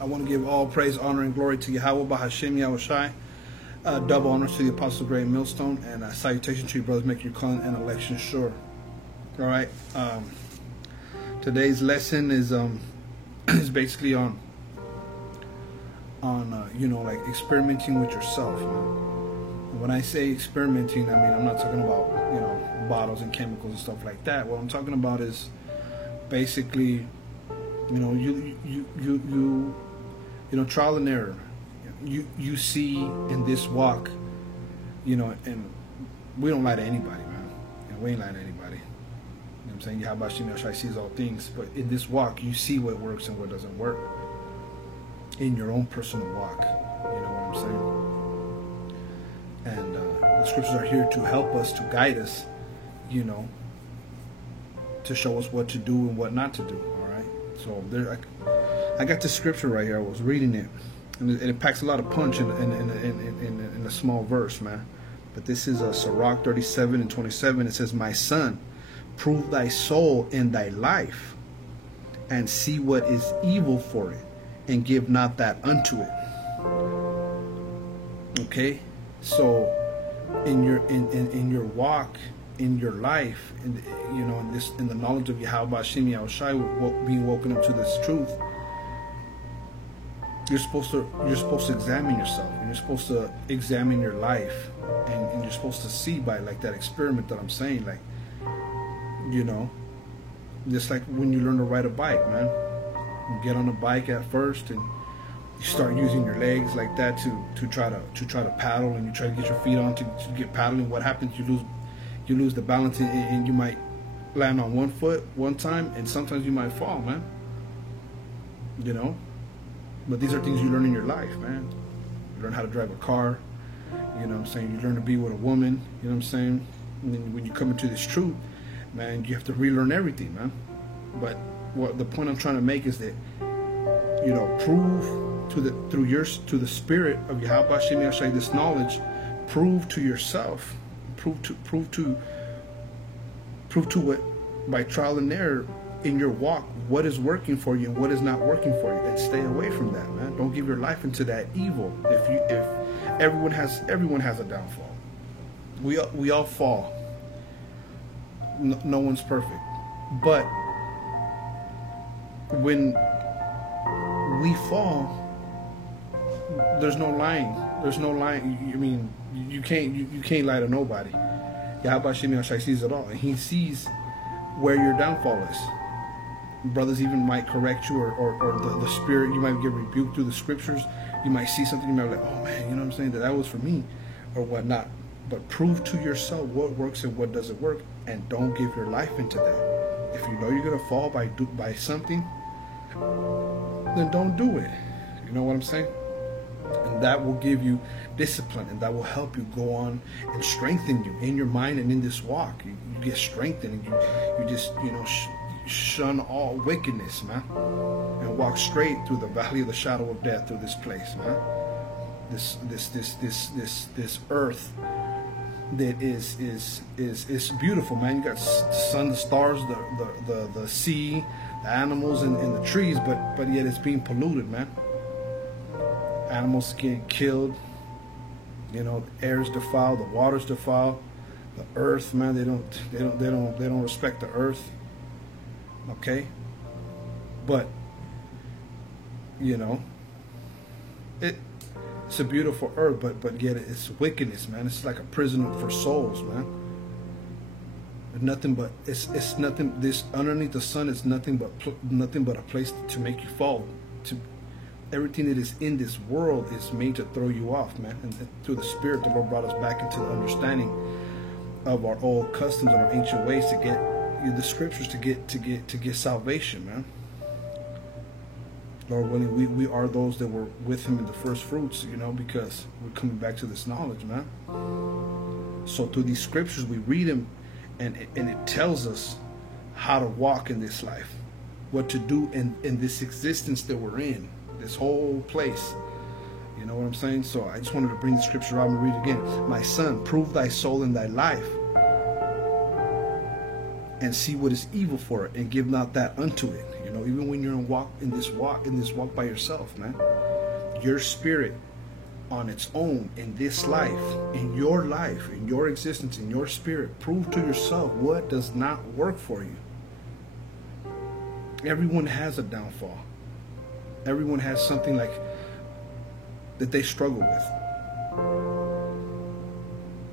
I want to give all praise, honor, and glory to Yahweh Bahashim Yahushai. Double honors to the Apostle Great Millstone, and salutation to you, brothers, making your calling and election sure. All right. Today's lesson is is basically on like experimenting with yourself. When I say experimenting, I mean I'm not talking about bottles and chemicals and stuff like that. What I'm talking about is basically trial and error. You see in this walk, and we don't lie to anybody, man. We ain't lying to anybody. You know what I'm saying? Yahweh Shai sees all things, but in this walk, you see what works and what doesn't work in your own personal walk. You know what I'm saying? And the scriptures are here to help us, to guide us, to show us what to do and what not to do. All right. So I got this scripture right here. I was reading it, and it packs a lot of punch in a small verse, man. But this is Sirach 37:27. It says, "My son, prove thy soul in thy life, and see what is evil for it, and give not that unto it." Okay, so in your walk, in your life, in the knowledge of Yahweh Hashem Yahushai, being woken up to this truth, you're supposed to examine yourself, and you're supposed to examine your life, and you're supposed to see by like that experiment that I'm saying, like just like when you learn to ride a bike, man. You get on a bike at first, and you start using your legs like that to try to paddle, and you try to get your feet on to get paddling. What happens? You lose the balance, and you might land on one foot one time, and sometimes you might fall, man. But these are things you learn in your life, man. You learn how to drive a car. You know what I'm saying? You learn to be with a woman. You know what I'm saying? And then when you come into this truth, man, you have to relearn everything, man. But what the point I'm trying to make is that, prove to the spirit of Yahweh Hashem Yahshai this knowledge, prove to yourself, prove to what, by trial and error in your walk, what is working for you and what is not working for you, and stay away from that, man. Don't give your life into that evil. If everyone has a downfall, we all fall. No one's perfect, but when we fall, there's no lying. There's no lying. I mean, you can't lie to nobody. Yahweh Hashem Yahushai sees it all, and He sees where your downfall is. Brothers even might correct you, or the spirit, you might get rebuked through the scriptures. You might see something, you might be like, oh man, you know what I'm saying, that was for me, or whatnot. But prove to yourself what works and what doesn't work, and don't give your life into that. If you know you're gonna fall by something, then don't do it. You know what I'm saying? And that will give you discipline, and that will help you go on and strengthen you in your mind and in this walk. You get strengthened, and you just shun all wickedness, man, and walk straight through the valley of the shadow of death, through this place, man. This earth that is beautiful, man. You got the sun, the stars, the sea, the animals, and the trees, but yet it's being polluted, man. Animals getting killed, the air's defiled, the water's defiled, the earth, man. They don't respect the earth. Okay, but it's a beautiful earth, but yet it's wickedness, man. It's like a prison for souls, man. Nothing but it's nothing. This underneath the sun is nothing but a place to make you fall. To everything that is in this world is made to throw you off, man. And through the Spirit, the Lord brought us back into the understanding of our old customs and our ancient ways to get the scriptures to get salvation, man. Lord willing, we are those that were with Him in the first fruits, because we're coming back to this knowledge, man. So through these scriptures, we read them, and it tells us how to walk in this life, what to do in this existence that we're in, this whole place. You know what I'm saying? So I just wanted to bring the scripture out and read it again. "My son, prove thy soul in thy life, and see what is evil for it, and give not that unto it." know, even when you're in this walk by yourself, man. Your spirit on its own in this life, in your existence, in your spirit, prove to yourself what does not work for you. Everyone has a downfall. Everyone has something like that they struggle with.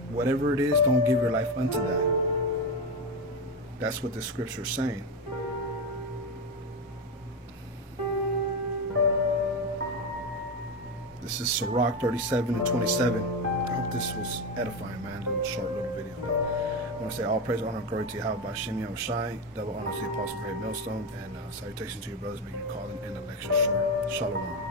Whatever it is, don't give your life unto that. That's what the scripture is saying. This is Sirach 37 and 27. I hope this was edifying, man. A little short little video. I want to say all praise, honor, and glory to Yahweh Bashim Yahushai. Double honor to the Apostle Great Millstone. And salutations to your brothers making your calling and election short. Shalom.